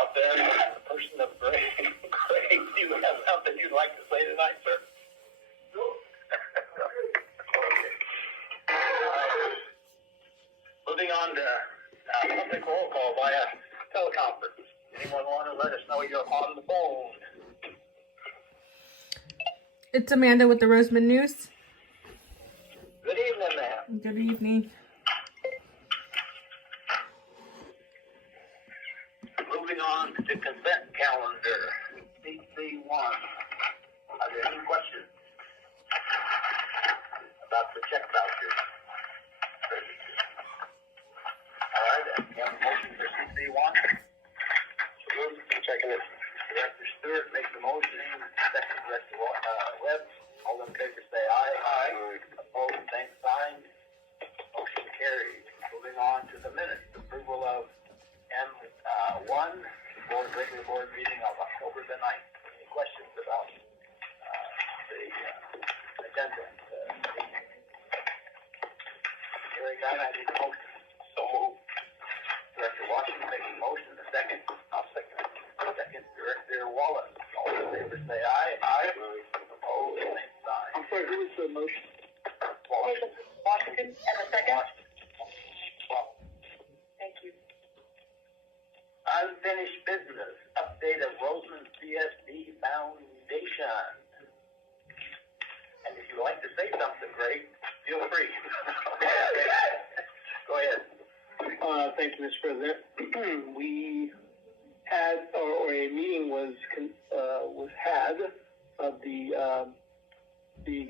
out there, the person of Greg. Greg, do you have something you'd like to say tonight, sir? No. Moving on to public roll call via teleconference. Anyone want to let us know you're on the phone? It's Amanda with the Roseman News. Good evening, ma'am. Good evening. Moving on to consent calendar, CC1. Are there any questions about the check vouchers? All right, we have a motion for CC1. Second it. Director Stewart makes the motion. Second, Director Webb. All in favor say aye. Aye. Opposed, same sign. Motion carried. Moving on to the minutes. Approval of M1, regular board meeting of October the 9th. Any questions about the agenda? Hearing none, I need a motion. So moved. Director Washington making a motion. A second. I'll second it. Second, Director Wallace. All in favor say aye. Aye. Opposed, same sign. I'm sorry, who was the motion? Washington, and the second? Well, Thank you. unfinished business. Update of Roseman CSD Foundation. And if you'd like to say something, Greg, feel free. Go ahead. Thank you, Mr. President. We had, or a meeting was had of the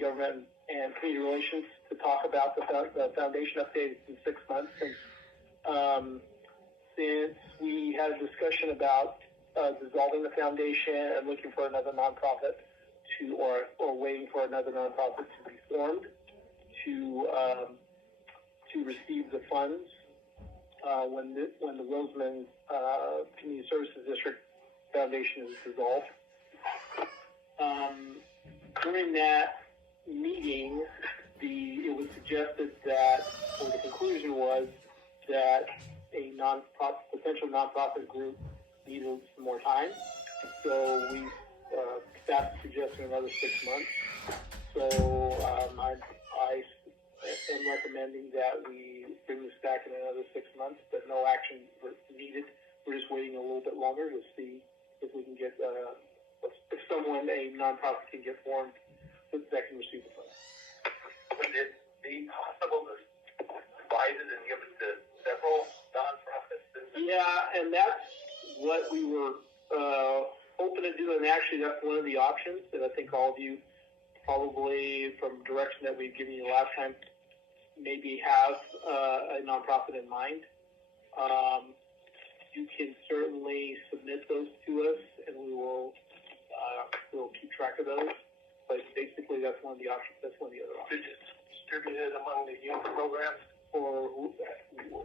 government and community relations to talk about the foundation update in 6 months. And since we had a discussion about dissolving the foundation and looking for another nonprofit or waiting for another nonprofit to be formed to receive the funds when the Roseman Community Services District Foundation is dissolved. During that meeting, it was suggested that, or the conclusion was that a potential nonprofit group needed some more time. So we staff suggesting another 6 months. So I am recommending that we bring this back in another 6 months, but no action needed. We're just waiting a little bit longer to see if we can get, if a nonprofit can get formed that can receive the funds. Would it be possible to divide it and give it to several nonprofits? Yeah, and that's what we were hoping to do, and actually that's one of the options that I think all of you probably, from direction that we've given you last time, maybe have a nonprofit in mind. You can certainly submit those to us, and we'll keep track of those. But basically, that's one of the options. That's one of the other options. Distributed among the youth programs? Or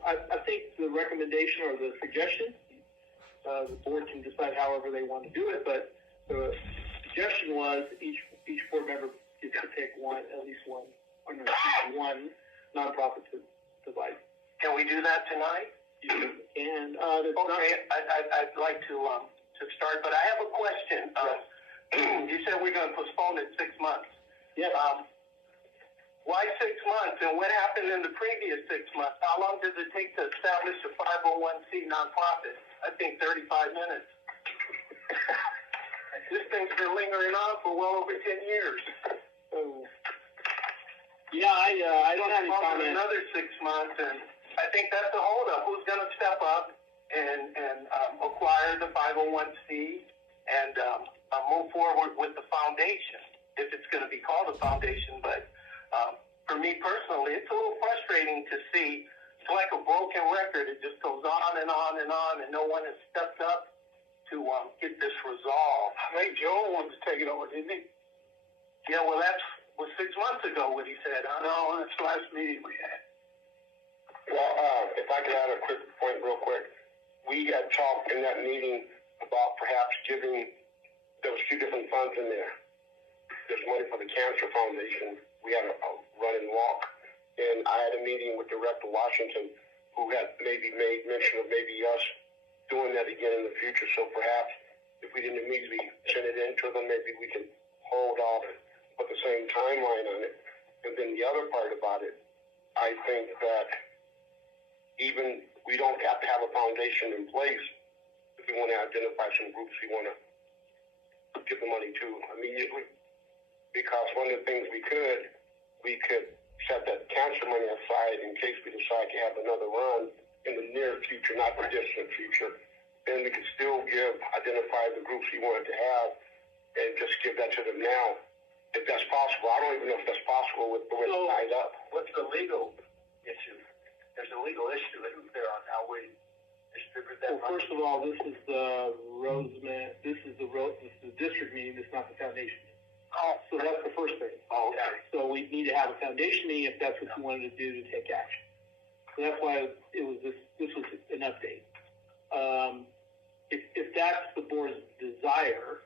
I think the recommendation or the suggestion, the board can decide however they want to do it. But the suggestion was each board member gets to pick at least one nonprofit to divide. Can we do that tonight? You can. Okay, I'd like to start, but I have a question. You said we're going to postpone it 6 months. Yes. Why 6 months? And what happened in the previous 6 months? How long does it take to establish a 501c nonprofit? I think 35 minutes. This thing's been lingering on for well over 10 years. Yeah, I don't have any comment. Another 6 months, and I think that's the holdup. Who's going to step up and acquire the 501c and move forward with the foundation, if it's going to be called a foundation. But for me personally, it's a little frustrating to see. It's like a broken record. It just goes on and on and on, and no one has stepped up to get this resolved. I think Joel wanted to take it over, didn't he? Yeah, well, that was 6 months ago what he said. Huh? No, that's the last meeting we had. Well, if I could add a quick point real quick. We had talked in that meeting about perhaps giving, there was 2 different funds in there. There's money for the Cancer Foundation. We had a run and walk. And I had a meeting with Director Washington, who had maybe made mention of maybe us doing that again in the future. So perhaps if we didn't immediately send it in to them, maybe we can hold off and put the same timeline on it. And then the other part about it, I think that even we don't have to have a foundation in place if we want to identify some groups we want to give the money to immediately. Because one of the things we could set that cancer money aside in case we decide to have another run in the near future, not the distant future. Then we could still identify the groups we wanted to have and just give that to them now, if that's possible. I don't even know if that's possible with the way it's tied up. What's the legal issue? There's a legal issue there on how we distribute that Well, first of all, this is the district meeting, this is not the foundation. Oh, So that's the first thing. oh, okay. So we need to have a foundation meeting if that's what you wanted to do to take action. So that's why this was an update. If that's the board's desire,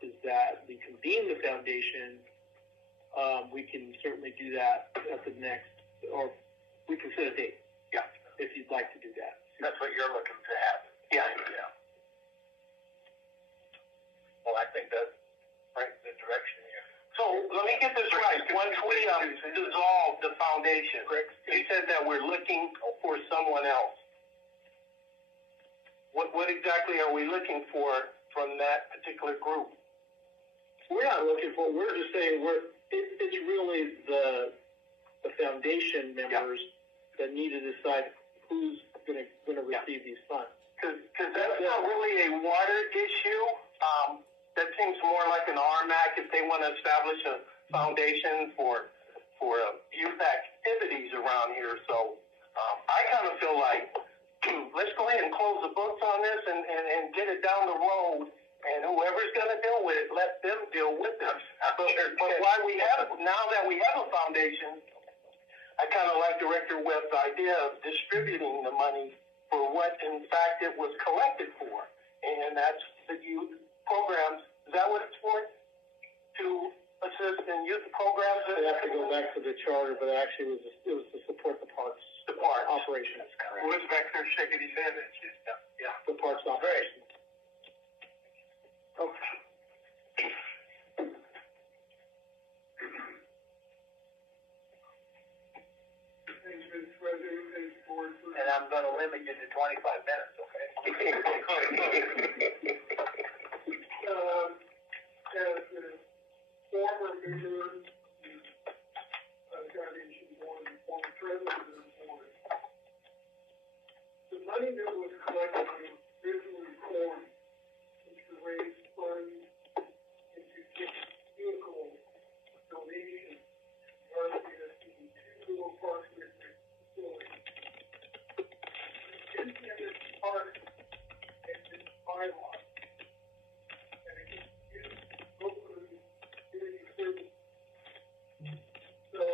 is that we convene the foundation, we can certainly do that at the next, or we can set a date. Yeah. If you'd like to do that. That's what you're looking to have. Yeah. Yeah. Well, I think that's right, the direction here. So let me get this right. Once we dissolve the foundation, you said that we're looking for someone else. What exactly are we looking for from that particular group? We're not looking for. We're just saying it's really the foundation members that need to decide who's going to receive these funds. Because that's not really a water issue. That seems more like an RMAC if they want to establish a foundation for youth activities around here. So I kind of feel like let's go ahead and close the books on this and get it down the road. And whoever's going to deal with it, let them deal with it. But why now that we have a foundation, I kind of like Director Webb's idea of distributing the money for what, in fact, it was collected for. And that's the youth programs. Is that what it's for? To assist in youth programs? They have to go back to the charter, but actually it was to support the parks. The parks. Operations. Who was back there shaking his head? Yeah. The parks operations. Okay. And I'm going to limit you to 25 minutes, okay? As a former member of the foundation board and former president of the board, the money that was collected on the original report was to raise funds into vehicle donations for Rcsd to a park district facility. In this park, and this bylaw, so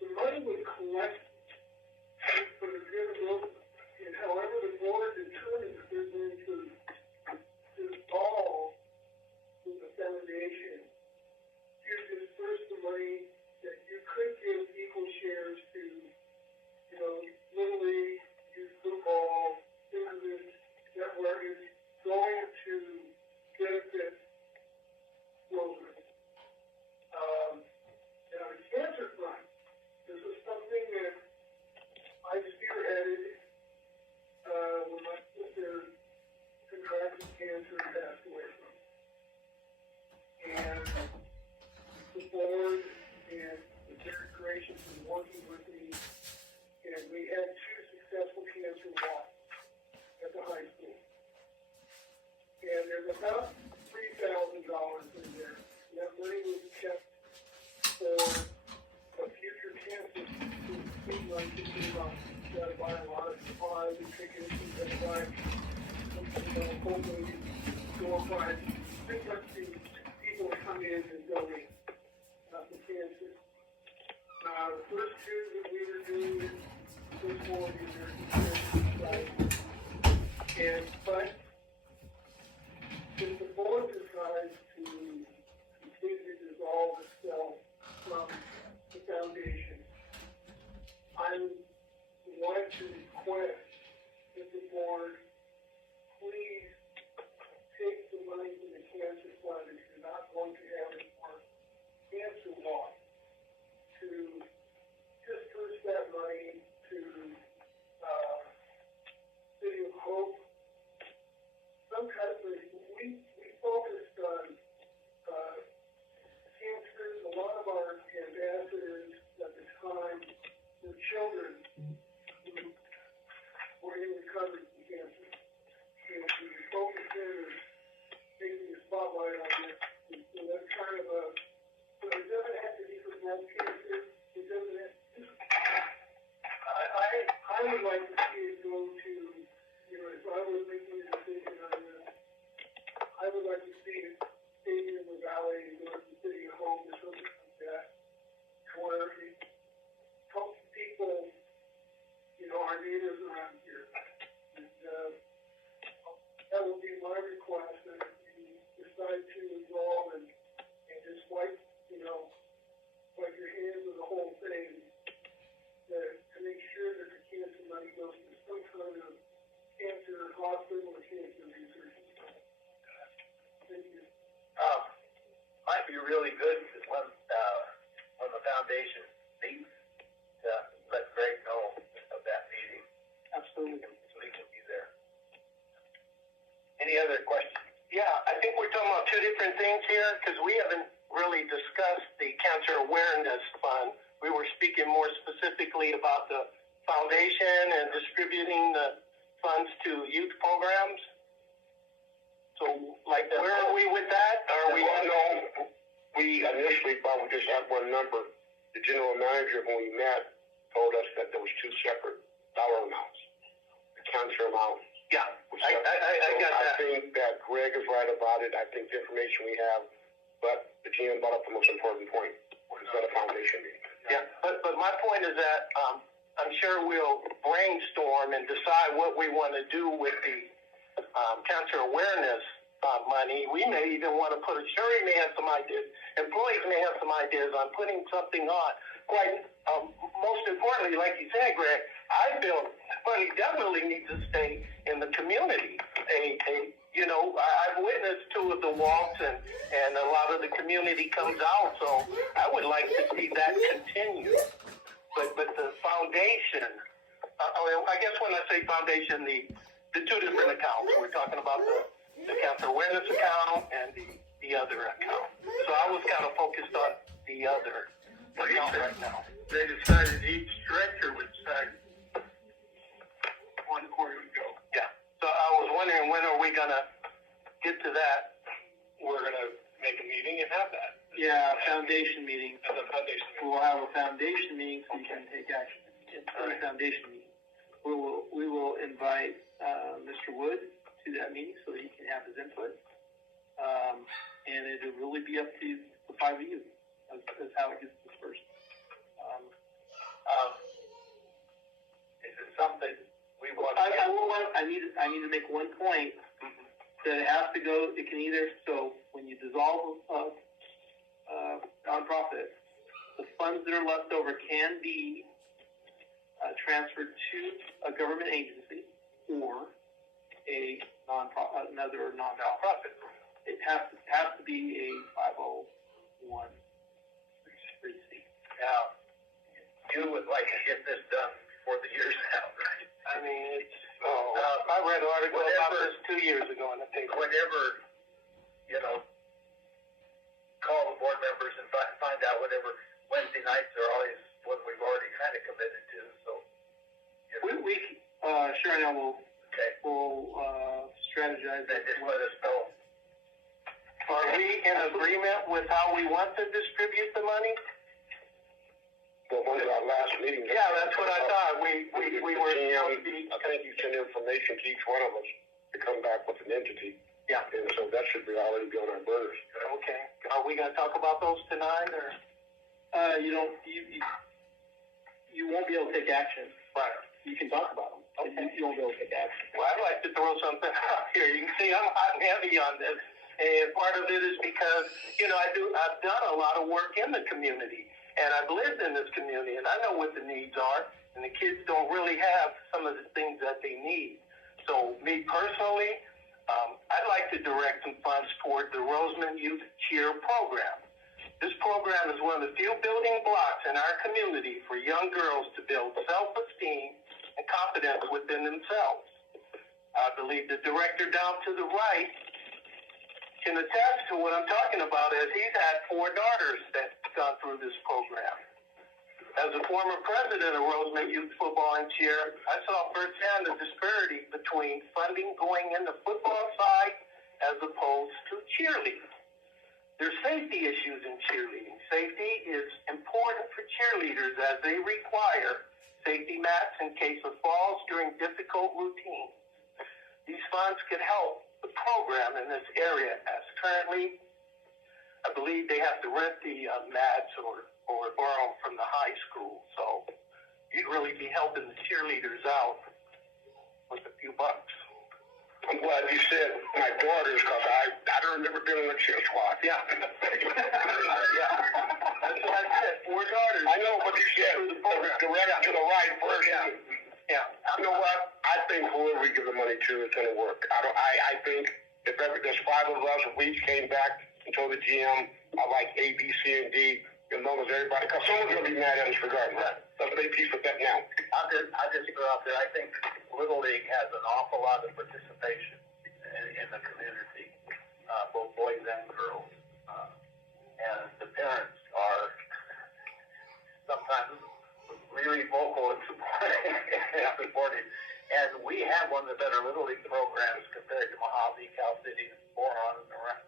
the money was collected for the good of and however the board determines if they're going to dissolve with the foundation, you disperse the money that you could give equal shares to, Little League, youth football, business, network is going to benefit children. Now, the cancer front, this is something that I spearheaded when my sister contracted cancer and passed away from it. And the board and the Derek Gracious was working with me, and we had 2 successful cancer walks at the high school. And there's about $3,000 in there. That money was kept for a future cancer. It seemed like it came up. You got to buy a lot of supplies and tickets, and you got to buy, hopefully, door prize. Things like people come in and donate for cancer. The first 2 that we were doing was for the American Cancer Society. But if the board decides to completely dissolve itself from the foundation, I would like to request that the board hope some kind of, we focused on, cancers. A lot of our ambassadors at the time were children who were in recovery from cancer. And we focused in on taking the spotlight on this. And so that's kind of a, so it doesn't have to be for breast cancer. It doesn't have to. I would like to see it go to, you know, if I was making a decision on this, I would like to see it stay in the valley, go to the city of Hope or something like that, to where it helps people, you know, our neighbors around here. And that would be my request, that if you decide to involve and just wipe, you know, wipe your hands of the whole thing, that to make sure that the cancer money goes to some kind of cancer hospital or cancer research. Thank you. Might be really good when the foundation meets to let Greg know of that meeting, Absolutely. so he can be there. Any other questions? Yeah, I think we're talking about two different things here, because we haven't really discussed the Cancer Awareness Fund. We were speaking more specifically about the foundation and distributing the funds to youth programs. So, like, where are we with that? Are we? Well, no, we initially thought we just had one number. The general manager, when we met, told us that there was two separate dollar amounts. The cancer amount. Yeah, was I separate. got that. I think that Greg is right about it. I think the information we have, but the GM brought up the most important point. It's not a foundation meeting. Yeah, but my point is that I'm sure we'll brainstorm and decide what we want to do with the cancer awareness money. We may even want to put Sherry may have some ideas. Employees may have some ideas on putting something on. Quite most importantly, like you said, Greg, I feel money definitely needs to stay in the community. You know, I've witnessed two of the walks, and a lot of the community comes out. So I would like to see that continue. But the foundation, I guess when I say foundation, the two different accounts. We're talking about the cancer awareness account and the other account. So I was kind of focused on the other account right now. They decided each director would decide where we go. Yeah. So I was wondering, when are we gonna get to that? We're gonna make a meeting and have that. Yeah, foundation meeting. As a foundation meeting. We'll have a foundation meeting so you can take action in the foundation meeting. We will invite Mr. Wood to that meeting so that he can have his input. And it'll really be up to the five of you as how it gets dispersed. Is it something we want? I need to make one point that it has to go. It can either, so when you dissolve a nonprofit, the funds that are left over can be transferred to a government agency or another nonprofit. It has to be a 501(c). Now, you would like to get this done before the year's out, right? I mean, I read an article about this 2 years ago in the paper. Whenever, call the board members and find out whatever Wednesday nights are always what we've already kind of committed to. So, Sharon and I will strategize. Then just let us know. Are we in agreement with how we want to distribute the money? Well, one of our last meetings. Yeah, that's what I thought. We were supposed to be. I think you send information to each one of us to come back with an entity. Yeah. And so that should already be on our burners. Okay. Are we going to talk about those tonight, or? You won't be able to take action. Right. You can talk about them. Okay. You won't be able to take action. Well, I'd like to throw something out here. You can see I'm hot and heavy on this, and part of it is because I've done a lot of work in the community, and I've lived in this community, and I know what the needs are, and the kids don't really have some of the things that they need. So me personally, I'd like to direct some funds toward the Roseman Youth Cheer Program. This program is one of the few building blocks in our community for young girls to build self-esteem and confidence within themselves. believe the director down to the right can attest to what I'm talking about, as he's had 4 daughters that's gone through this program. As a former president of Roseman Youth Football and Cheer, I saw firsthand the disparity between funding going in the football side as opposed to cheerleading. There's safety issues in cheerleading. Safety is important for cheerleaders as they require safety mats in case of falls during difficult routines. These funds could help the program in this area, as currently, I believe they have to rent the mats or borrow them from the high school. So you'd really be helping the cheerleaders out with a few bucks. I'm glad you said my daughters, because I don't remember being in a cheer squad. Yeah. Yeah. That's what I said, 4 daughters. I know, but you said direct to the right first. Yeah. Yeah. You know what? I think whoever we give the money to is going to work. I think if ever there's 5 of us, if we each came back and told the GM, I like A, B, C, and D, as long as everybody, because someone's going to be mad at us regardless. Let's make peace with that now. I'll just throw out there, I think Little League has an awful lot of participation in the community, both boys and girls. And the parents are sometimes really vocal and supportive. And we have one of the better Little League programs compared to Mojave, Cal City, Boron, and around.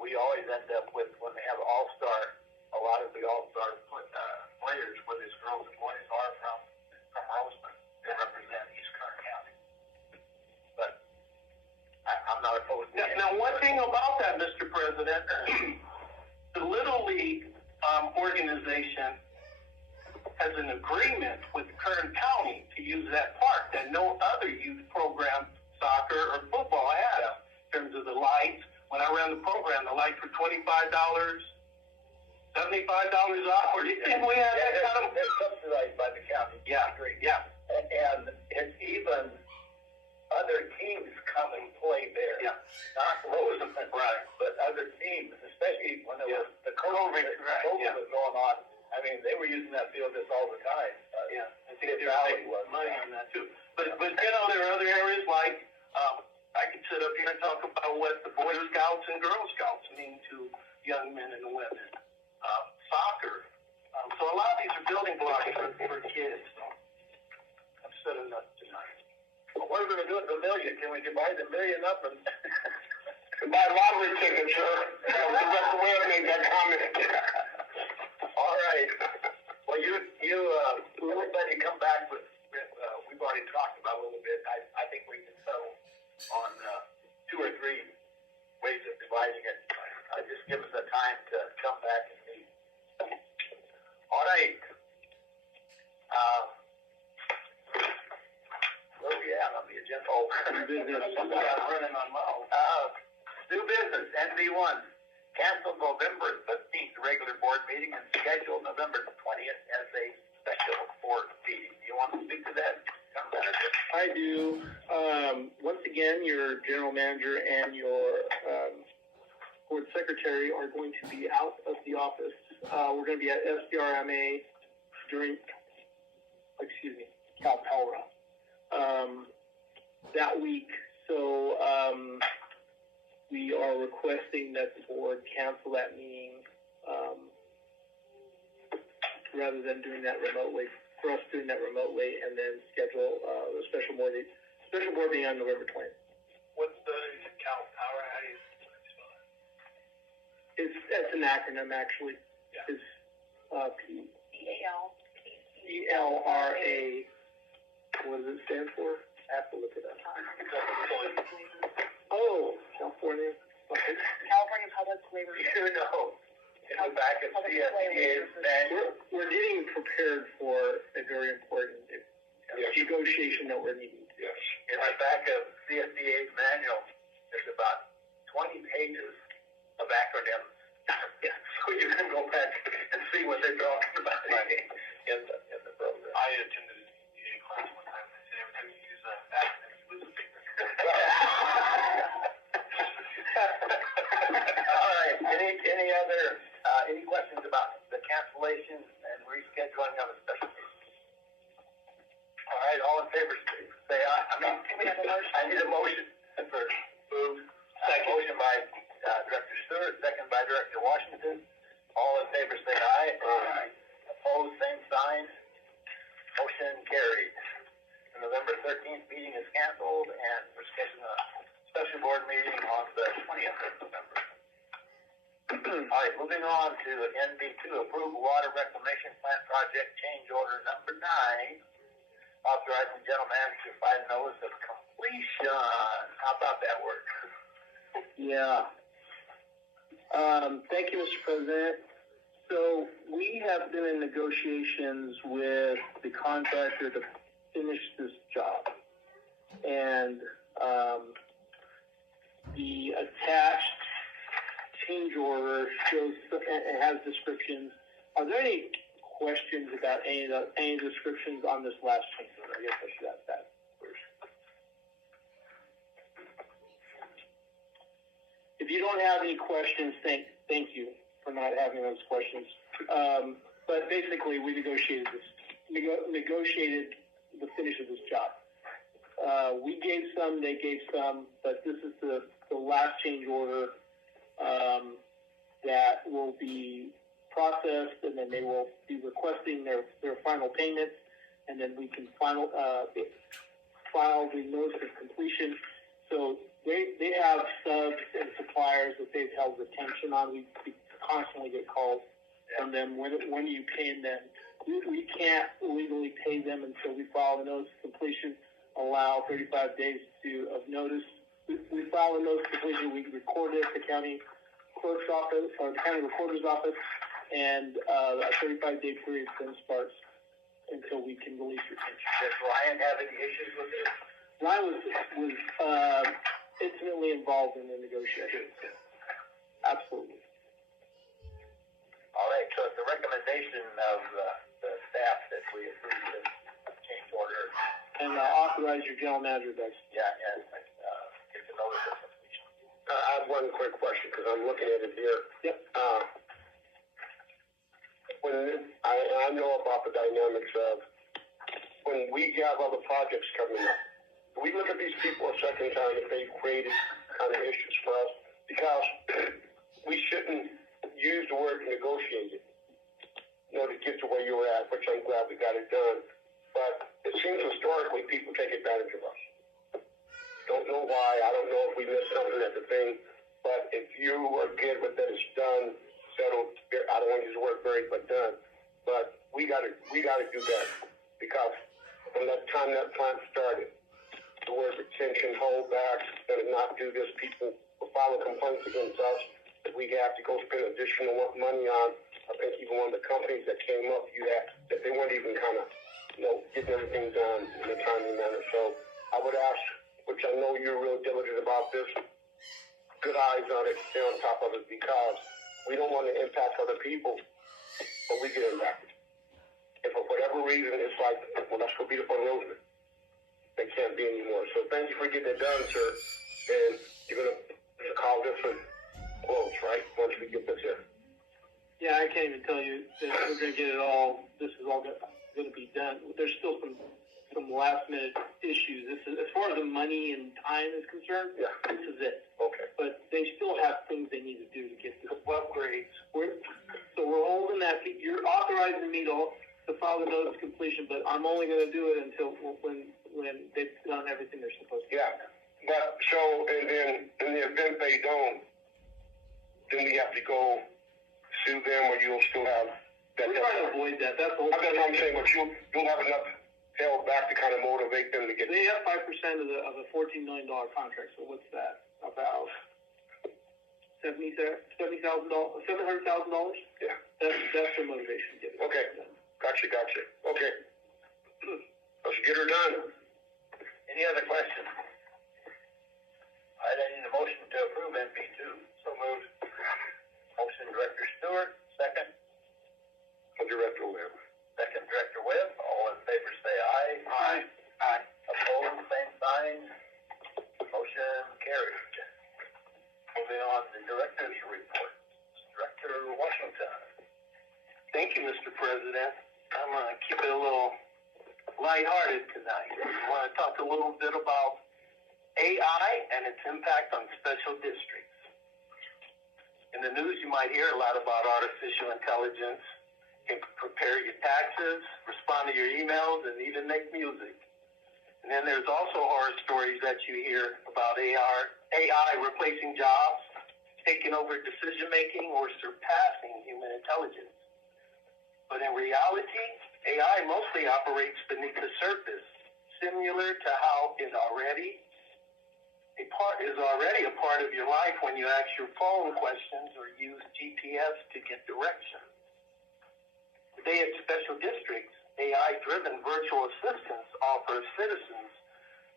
We always end up with, when they have All-Star, a lot of the All-Star players, whether it's girls and boys, are from Roseman. They represent East Kern County. But I'm not opposed to it. Now, one thing about that, Mr. President, the Little League organization has an agreement with Kern County to use that park that no other youth program, soccer or football has. In terms of the lights, when I ran the program, the lights were $25, $75 hour. And we had that kind of... They're subsidized by the county. Yeah, yeah. And it's even other teams come and play there. Yeah. Not Roseman, right, but other teams, especially when there was the COVID was going on. I mean, they were using that field just all the time. Yeah, I think they were making money on that too. But there are other areas like, I could sit up here and talk about what the Boy Scouts and Girl Scouts mean to young men and women. Soccer. So a lot of these are building blocks for kids. So I've said enough tonight. Well, what are we going to do with the million? Can we divide the million up and buy lottery tickets, sir? The rest of the world made that comment. All right. Well, everybody come back with we've already talked about a little bit. I think we can settle on 2 or 3 ways of dividing it. Just give us a time to come back and meet. All right. Where are we at on the agenda? Oh, running on mouth. New business, NB1. Cancel November 15th regular board meeting and schedule November 20th as a special board meeting. You want to speak to that? I do. Once again, your general manager and your board secretary are going to be out of the office. We're going to be at SDRMA during, Calpelra, that week. So we are requesting that the board cancel that meeting rather than doing that remotely. For us doing that remotely, and then schedule a special board meeting on November 20th. What's the Cal Power? How do you spell it? It's an acronym, actually. Yeah. It's ELRA. What does it stand for? I have to look it up. Oh, California. Okay. California Public Labor. You know. In the back of CSDA's manual. We're getting prepared for a very important negotiation that we're needing. Yes. In the back of CSDA's manual, there's about 20 pages of acronyms. So you can go back and see what they're talking about in the program. I attended a class one time and they said every time you use an acronym, you lose a finger. All right. Any other any questions about the cancellation and rescheduling of a special meeting? All right. All in favor, Steve? say aye. I need a motion first. Moved. Motion by Director Stewart, second by Director Washington. All in favor say aye. Aye. Opposed, same sign. Motion carried. The November 13th meeting is canceled, and we're scheduling a special board meeting on the 20th of November. All right, moving on to NB2, approve water reclamation plant project change order number 9, authorizing general manager to file notice of completion. How about that work? Yeah. Thank you, Mr. President. So we have been in negotiations with the contractor to finish this job. And the attached change order shows, it has descriptions. Are there any questions about any descriptions on this last change order? I guess I should ask that first. If you don't have any questions, thank you for not having those questions. But basically, we negotiated the finish of this job. We gave some, they gave some, but this is the last change order that will be processed, and then they will be requesting their final payments, and then we can file the notice of completion. So they have subs and suppliers that they've held retention on. We constantly get calls from them. When are you paying them? We can't legally pay them until we file a notice of completion, allow 35 days of notice. We file a notice of completion, we record it at the county clerk's office or the county recorder's office, and a 35-day period then starts until we can release retention. Does Ryan have any issues with this? Ryan was intimately involved in the negotiations. Absolutely. All right, so it's a recommendation of the staff that we approve this change order. And authorize your general manager to execute. Yeah, and get the notice of completion. I have one quick question because I'm looking at it here. Yep. When I know about the dynamics of when we have other projects coming up, we look at these people a second time if they've created kind of issues for us, because we shouldn't use the word negotiated, to get to where you were at, which I'm glad we got it done. But it seems historically people take advantage of us. Don't know why. I don't know if we missed something at the thing. But if you are good with that, it's done, settled. I don't want to use the word buried, but done. But we got to do that, because from that time that plant started, the word retention, hold back, and not do this, people will file complaints against us that we have to go spend additional money on. I think even one of the companies that came up, that they weren't even kind of, getting everything done in a timely manner. So I would ask, which I know you're real diligent about this, good eyes on it, stay on top of it, because we don't want to impact other people, but we get impacted. And for whatever reason, it's like, well, let's go beat up on Roseman. They can't be anymore. So thank you for getting it done, sir. And you're going to call this a close, right? Once we get this here. Yeah, I can't even tell you that we're going to get it all. This is all going to be done. There's still some last minute issues. This is, as far as the money and time is concerned. Yeah. This is it. Okay. But they still have things they need to do to get this Upgrades. So we're holding that. You're authorizing me to file the notice of completion, but I'm only going to do it until when they've done everything they're supposed to. Yeah. But so, and then in the event they don't, then we have to go sue them, or you'll still have that. We're trying to avoid that. That's the whole That's what I'm saying, but you'll have enough held back to kind of motivate them to get. They have 5% of a $14 million contract. So what's that? About $700,000. Yeah. That's their motivation to get it. Okay. Gotcha. Okay. Let's get her done. Any other questions? All right, I need a motion to approve NP2. So moved. Motion, Director Stewart. Second. Director Webb. Second, Director Webb. All in favor say aye. Aye. Aye. Opposed, same sign. Motion carried. Moving on to the Director's report. Director Washington. Thank you, Mr. President. I'm going to keep it a little lighthearted tonight. I want to talk a little bit about AI and its impact on special districts. In the news, you might hear a lot about artificial intelligence. It can prepare your taxes, respond to your emails, and even make music. And then there's also horror stories that you hear about AI replacing jobs, taking over decision-making, or surpassing human intelligence. But in reality, AI mostly operates beneath the surface, similar to how it is already a part of your life when you ask your phone questions or use GPS to get directions. Today at special districts, AI-driven virtual assistants offer citizens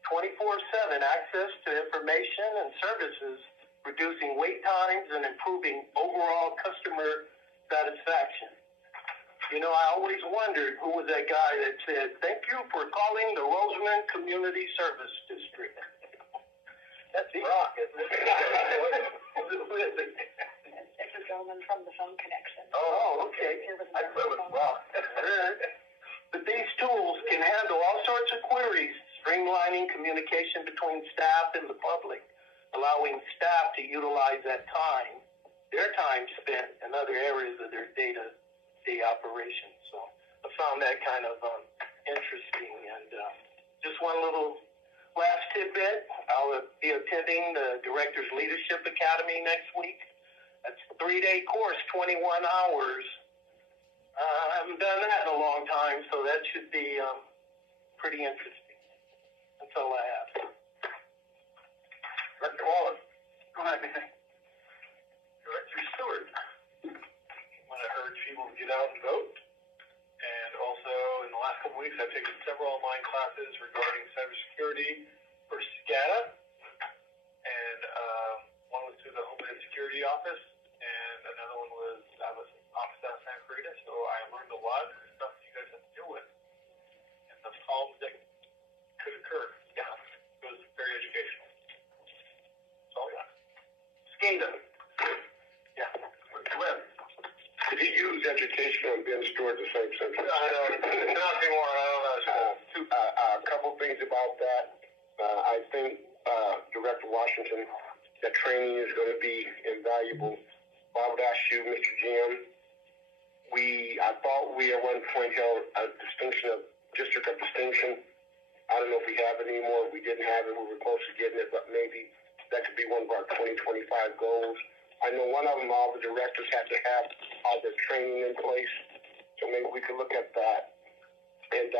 24/7 access to information and services, reducing wait times and improving overall customer satisfaction. You know, I always wondered who was that guy that said, "Thank you for calling the Roseman Community Service District." That's Brock, isn't it? Who is it? It's a gentleman from the phone connection. Oh, okay. Here with I the thought it was phone. Brock. But these tools can handle all sorts of queries, streamlining communication between staff and the public, allowing staff to utilize their time spent in other areas of their day-to-day operations. So I found that kind of interesting. And just one little last tidbit, I'll be attending the Directors Leadership Academy next week. That's a 3-day course, 21 hours. I haven't done that in a long time, so that should be pretty interesting. That's all I have. Director Wallace. Go ahead, man. Director Stewart. I want to urge people to get out and vote. And also, in the last couple weeks, I've taken several online classes regarding cybersecurity for SCADA. And one was through the Homeland Security Office, and another one was out of office out of Santa Clarita. So I learned a lot of stuff that you guys have to deal with. And the problems that could occur. Yeah, it was very educational. That's all I got. SCADA. Yeah. Web. Did you use education and Ben Stewart the same sentence? I don't, not anymore. I don't know. A couple things about that. I think, Director Washington, that training is going to be invaluable. I would ask you, Mr. Jim, I thought we at one point held a district of distinction. I don't know if we have it anymore. If we didn't have it, we were close to getting it, but maybe that could be one of our 2025 goals. I know one of them, all the directors have to have all their training in place, so maybe we could look at that. And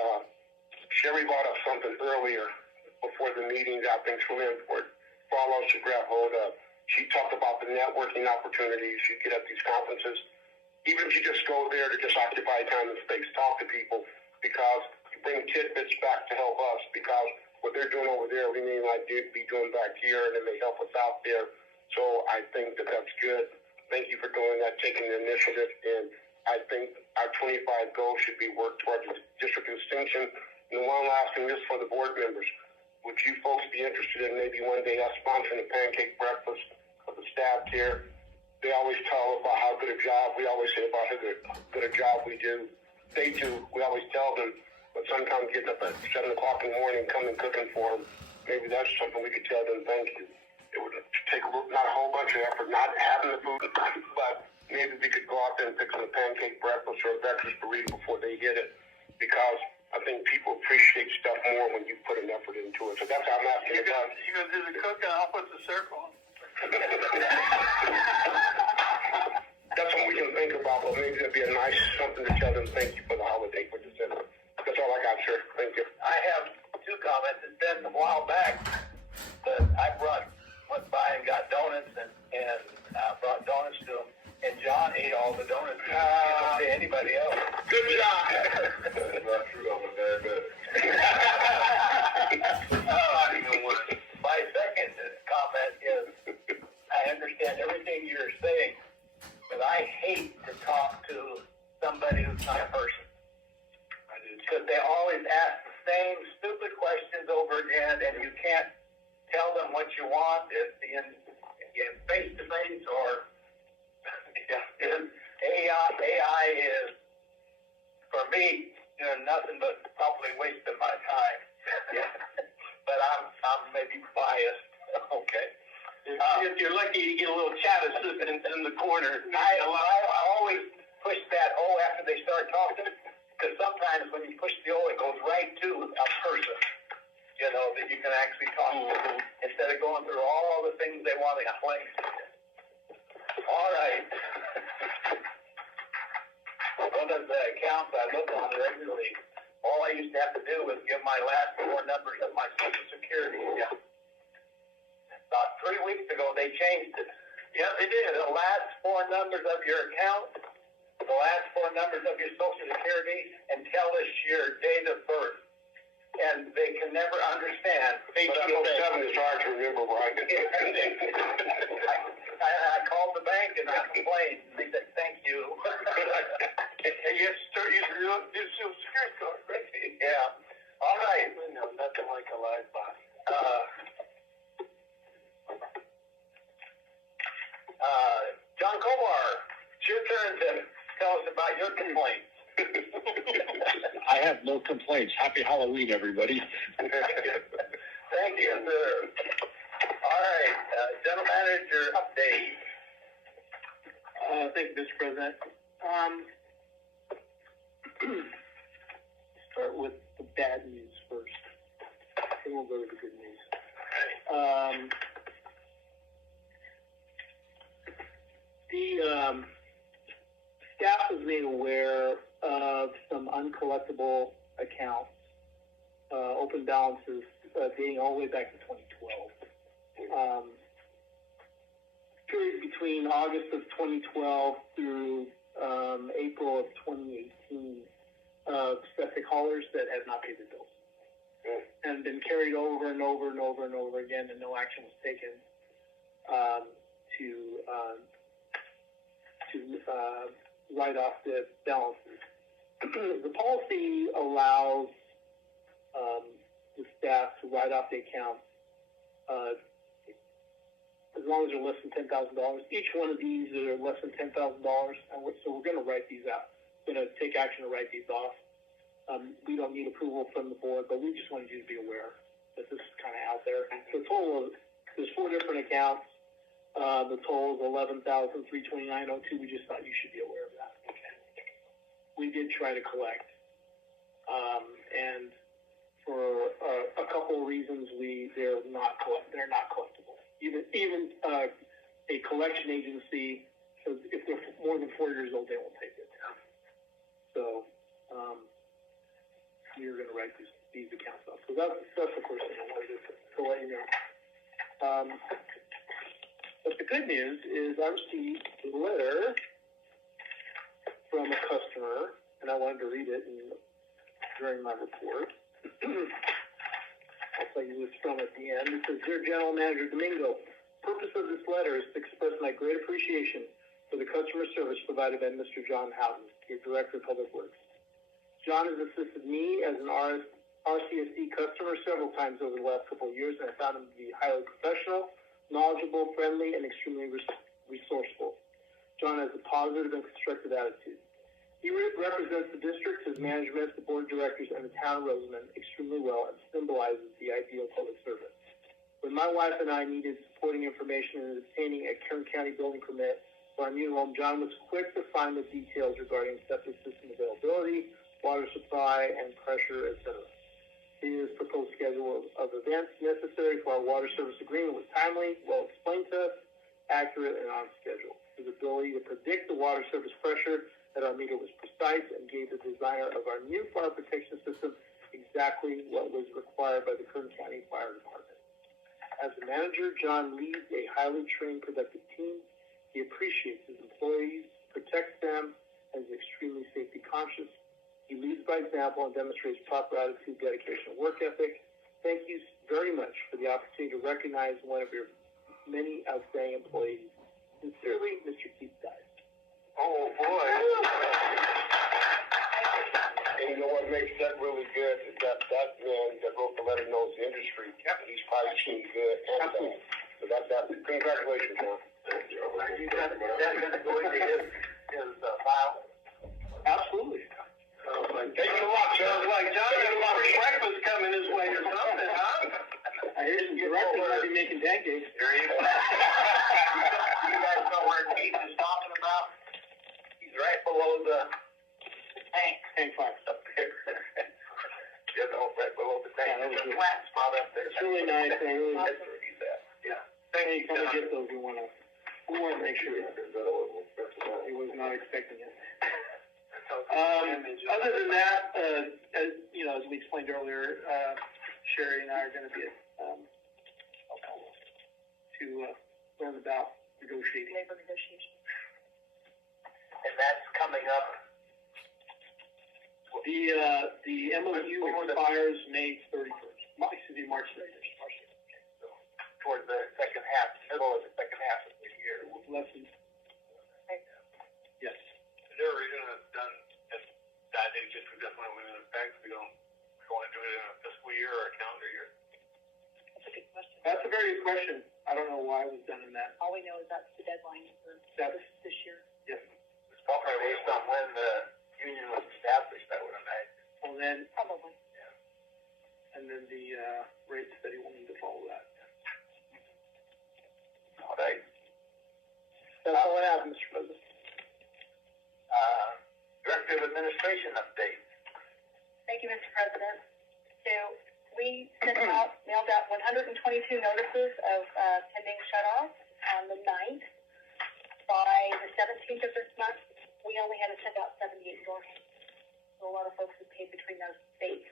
Sherry brought up something earlier before the meetings I think is really important for all of us to grab hold of. She talked about the networking opportunities you get at these conferences. Even if you just go there to just occupy time and space, talk to people, because you bring tidbits back to help us, because what they're doing over there, we may not be doing back here, and it may help us out there. So I think that that's good. Thank you for doing that, taking the initiative, and I think our 25 goals should be worked towards district distinction. And one last thing, just for the board members, would you folks be interested in maybe one day us sponsoring a pancake breakfast for the staff here? They always tell about how good a job, we always say about how good a job we do. They do, we always tell them, but sometimes getting up at 7 o'clock in the morning, coming cooking for them, maybe that's something we could tell them thank you. It would take not a whole bunch of effort, not having the food, but maybe we could go out there and fix them a pancake breakfast or a breakfast burrito before they get it, because I think people appreciate stuff more when you put an effort into it. So that's how I'm asking You about. gonna do the cooking? I'll put the circle on. That's what we can think about, but maybe that'd be a nice something to tell them thank you for the holiday for December. That's all I got, sir. Thank you. I have two comments. It's been a while back that I went by and got donuts and brought donuts to him. And John ate all the donuts. He didn't say anybody else. Good job. That's not true. I'm a bad man. My second comment is, I understand everything you're saying, but I hate to talk to somebody who's not a person. Because they always ask the same stupid questions over again, and you can't tell them what you want in face-to-face or AI is, for me, nothing but probably wasting my time. Yeah. But I'm maybe biased. Okay. If you're lucky, you get a little chatter slipping in the corner. I always push that O after they start talking, because sometimes when you push the O, it goes right to a person, that you can actually talk to, instead of going through all the things they want to explain to you. All right. One of the accounts I look on regularly, all I used to have to do was give my last 4 numbers of my Social Security. Yeah. About 3 weeks ago, they changed it. Yeah, they did. The last 4 numbers of your account, the last 4 numbers of your Social Security, and tell us your date of birth. And they can never understand. 807 is hard to remember, right? I called the bank and I complained. They said, thank you. And you have to start using your Social Security card, right? Yeah. All right. No, nothing like a live body. John Kobar, it's your turn to tell us about your complaints. I have no complaints. Happy Halloween, everybody. Thank you, sir. All right, General Manager update. Thank you, Mr. President. Start with the bad news first, then we'll go to the good news. The staff was made aware of some uncollectible accounts, open balances dating all the way back to 2012. Period between August of 2012 through April of 2018 of septic haulers that have not paid their bills and been carried over and over and over and over again, and no action was taken to write off the balances. The policy allows the staff to write off the accounts as long as they're less than $10,000. Each one of these are less than $10,000, and so we're going to write these out. We're going to take action to write these off. We don't need approval from the board, but we just wanted you to be aware that this is kind of out there. The total of, there's 4 different accounts. The total is $11,329.02. We just thought you should be aware of that. We did try to collect, and for a couple of reasons, they're not collectible. Even a collection agency, if they're more than 4 years old, they won't take it. So you're going to write these accounts off. So that's the first thing I wanted to let you know. But the good news is I received a letter from a customer, and I wanted to read it during my report. I'll tell you this from at the end. It says, Dear General Manager Domingo, purpose of this letter is to express my great appreciation for the customer service provided by Mr. John Houghton, your Director of Public Works. John has assisted me as an RCSD customer several times over the last couple of years, and I found him to be highly professional, knowledgeable, friendly, and extremely resourceful. John has a positive and constructive attitude. He represents the district, his management, the board of directors, and the town of Rosamond extremely well and symbolizes the ideal public servant. When my wife and I needed supporting information in obtaining a Kern County building permit for our new home, John was quick to find the details regarding septic system availability, water supply, and pressure, etc. His proposed schedule of events necessary for our water service agreement was timely, well explained to us, accurate, and on schedule. His ability to predict the water service pressure at our meter was precise and gave the designer of our new fire protection system exactly what was required by the Kern County Fire Department. As a manager, John leads a highly trained, productive team. He appreciates his employees, protects them, and is extremely safety conscious. He leads by example and demonstrates proper attitude, dedication, and work ethic. Thank you very much for the opportunity to recognize one of your many outstanding employees. Sincerely, Mr. Keith Dice. Oh, boy. And you know what makes that really good is that man that wrote the letter knows the industry. He's probably seen good and bad. So that's congratulations, man. Is that going to go into his file? Absolutely. Take it a lot. He might be making pancakes. There you go. You guys know where Keith is talking about? He's right below the tank. Tank fire. Up there. You know, right below the tank. Yeah, that was There's a good. flat spot up there. It's really nice. I really That's where he's at. Yeah. Hey, come and get those. We want to make sure. He was not expecting it. Other than that, as you know, as we explained earlier, Sherry and I are going to be at to learn about negotiating. Labor negotiations. And that's coming up. The MOU expires May 31st. Excuse me, March 31st. So, toward the second half, middle of the second half of the year. Less than. Yes. Is there a reason it's done at that date just because that's when it went into effect? We want to do it in a fiscal year or a calendar year? That's a good question. That's a very good question. I don't know why it was done in that. All we know is that's the deadline for this year. Yes. It's probably based on when the union was established, I would imagine. Well, then, Probably. and then the rate study will need to follow that. All right. That's all I have, Mr. President. Director of Administration update. Thank you, Mr. President. So we mailed out 122 notices of pending shut-off on the 9th. By the 17th of this month, we only had to send out 78 door hangers. So a lot of folks have paid between those dates.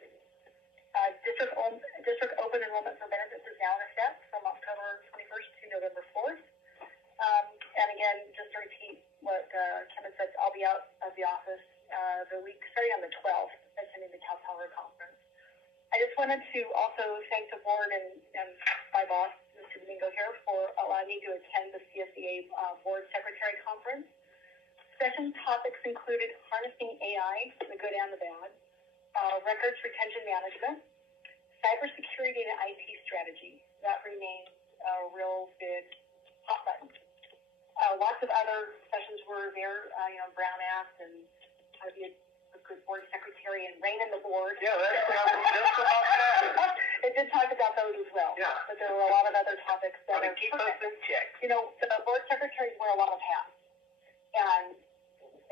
District open enrollment for benefits is now in effect from October 21st to November 4th. And again, just to repeat what Kim had said, I'll be out of the office the week starting on the 12th, attending the Cal Power Conference. I just wanted to also thank the board and my boss, Mr. Domingo here, for allowing me to attend the CSEA Board Secretary Conference. Session topics included harnessing AI, the good and the bad, records retention management, cybersecurity and IT strategy. That remains a real big hot button. Lots of other sessions were there, Brown Act and how to be a good board secretary and rein in the board. Yeah, that's about that. It did talk about those as well. Yeah. But there were a lot of other topics that How to are keep us in check. You know, the board secretaries wear a lot of hats. And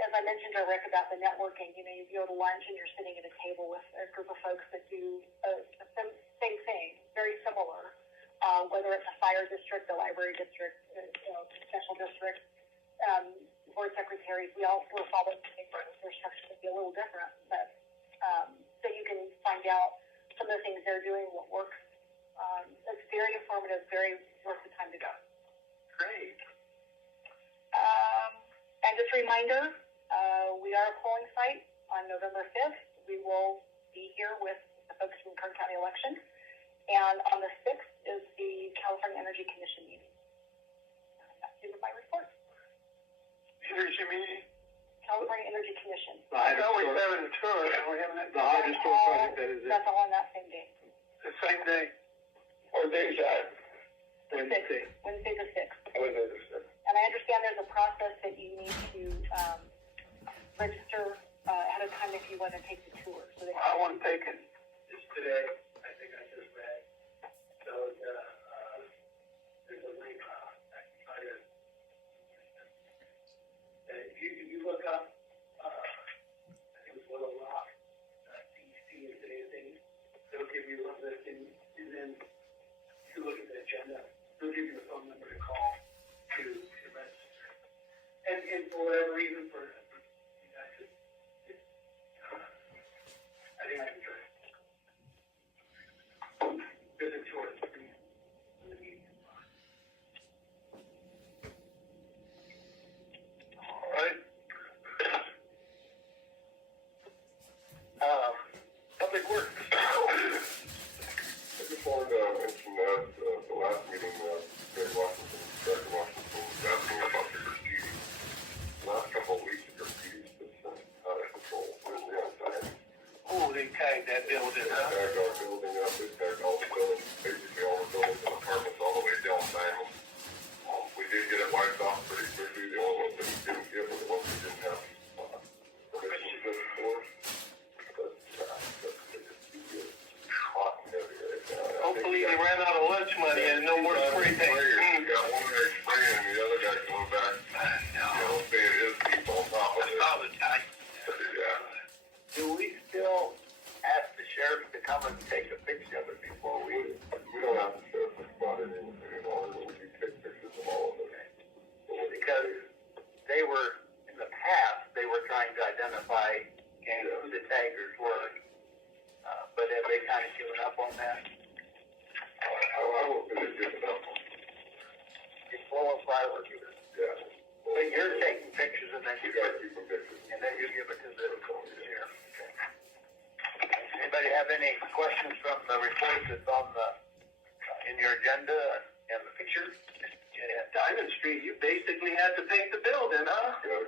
as I mentioned to Rick about the networking, you go to lunch and you're sitting at a table with a group of folks that do the same thing, very similar. Whether it's a fire district, a library district, special district, board secretaries, we're following the same rules. Their structure could be a little different, but so you can find out some of the things they're doing, what works. It's very informative, very worth the time to go. Great. And just a reminder, we are a polling site on November 5th. We will be here with the folks from Kern County election. And on the 6th is the California Energy Commission meeting. That's it with my report. Energy meeting? California Energy Commission. I know we're having a tour, and we're having that. The hydro project, that is it. That's all on that same day. The same day. What day is that? Wednesday. Wednesday the 6th. Wednesday the 6th. And I understand there's a process that you need to register ahead of time if you want to take the tour. So they I want to take it. Just today, I think I just read. So there's a link. I can try to. If you look up, I think it's Willow Rock, DC is today's date. It'll give you a list, and then if you look at the agenda, it'll give you a phone number to call to register. And for whatever reason, for you guys, I think I can try. There's a tour. All right. Public Works. I just wanted to mention that the last meeting, Director Washington was asking about the Rcsd. Last couple of weeks, no more spray paint. You got one guy spraying and the other guy coming back, saying his people on top of it. Yeah. Do we still ask the sheriff to come and take a picture of it before we? We don't have to show the spot anymore, but we can take pictures of all of it. Because they were, in the past, they were trying to identify who the taggers were. But have they kind of given up on that? I won't finish giving up. It's blowing fireworks. Yeah. But you're taking pictures and then You gotta keep some pictures. and then you give it to the sheriff. Anybody have any questions from the report that's on the, in your agenda and the picture? Yeah, Diamond Street, you basically had to paint the building, huh? Yeah,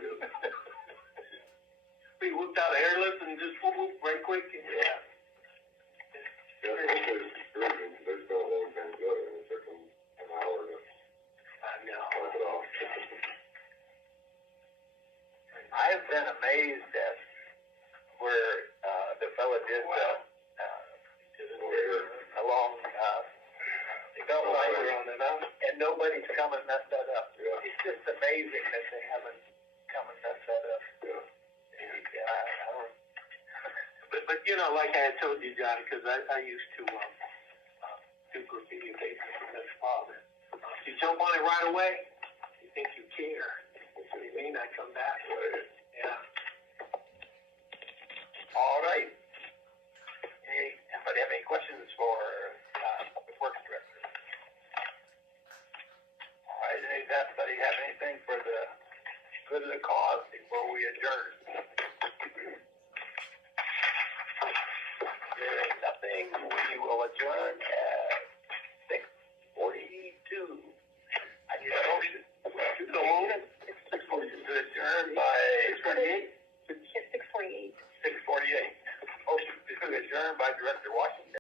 We whipped out airless and just whoop, whoop, right quick. Yeah. Yeah, it's discouraging, because they spent a long time doing it, and it took them an hour to I know. wipe it off. I've been amazed at where, the fella did, along, the Belt Line, and nobody's come and messed that up. Yeah. It's just amazing that they haven't come and messed that up. Yeah. I don't. But you know, like I had told you, Johnny, because I used to do graffiti basically from this father. You jump on it right away, you think you care. You may not come back. Yeah. All right. Anybody have any questions for the works director? All right. Anybody have anything for the good of the cause before we adjourn? There is nothing. We will adjourn at 6:42. I need a motion. So moved. 6:42 to adjourn by 6:48. 6:48. 6:48. Motion to adjourn by Director Washington.